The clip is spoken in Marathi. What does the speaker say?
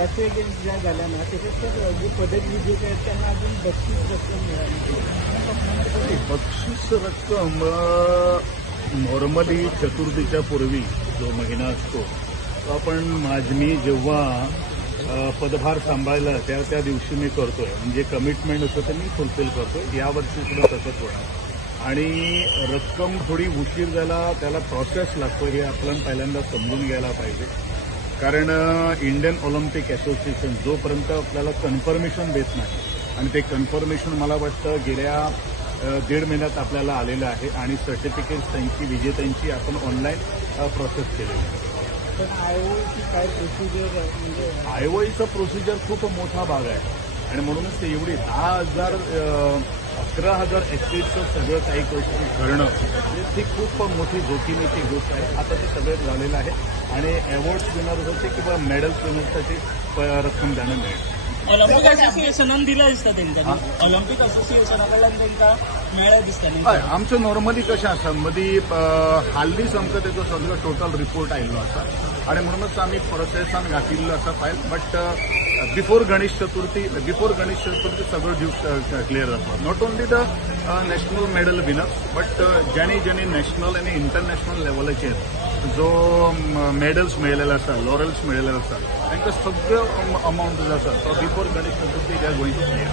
राष्ट्रीय गेम्स ज्या झाल्या ना त्याच्यात जे पदक विजेते आहेत त्यांना अजून बक्षीस रक्कम मिळाली. बक्षीस रक्कम नॉर्मली चतुर्थीच्या पूर्वी जो महिना असतो तो आपण मी जेव्हा पदभार सांभाळला त्या दिवशी मी करतोय, म्हणजे कमिटमेंट असतं ते मी फुलफिल करतोय. यावर्षी सुद्धा तसंच होणार आणि रक्कम थोडी उशीर झाला, त्याला प्रोसेस लागतो हे आपण पहिल्यांदा समजून घ्यायला पाहिजे. कारण इंडियन ऑलिम्पिक असोसिएशन जोपर्यंत आपल्याला कन्फर्मेशन देत नाही आणि ते कन्फर्मेशन मला वाटतं गेल्या 1.5 महिन्यात आपल्याला आलेलं आहे आणि सर्टिफिकेट्स त्यांची विजेत्यांची आपण ऑनलाईन प्रोसेस केलेली आहे. पण आयओची काय प्रोसिजर म्हणजे आयओईचा प्रोसिजर खूप मोठा भाग आहे आणि म्हणूनच ते एवढी 11,000 ॲथलीटचं सगळं काही करणं म्हणजे ती खूप मोठी जोखीमेची गोष्ट आहे. आता ते सगळं झालेलं आहे आणि अवॉर्ड्स विनर्ससाठी किंवा मेडल्स विनर्ससाठी रक्कम देणं मिळेल. ऑलिम्पिक असोसिएशनान दिला दिसता तेंका, ऑलिम्पिक असोसिएशनाकडल्यान तेंका मेळ्ळें दिसता. हय, आमचं नॉर्मली कशें आसा मदीं हालींच आमकां तेजो सगळो टोटल रिपोर्ट आयिल्लो आसा आणि म्हणूनच आमी प्रोसेसान घातिल्लो आसा फायल. बट बिफोर गणेश चतुर्थी सगळो ड्यूज क्लियर जातलो. Not only the national medal winners but ज्यांनी नॅशनल आनी इंटरनॅशनल लेवलाचेर जो मेडल्स मेळिल्ले आसा, लॉरल्स मेळिल्ले आसा, तांकां सगळो अमावंट जो आसा तो before Ganesh Chaturthi they are going to clear.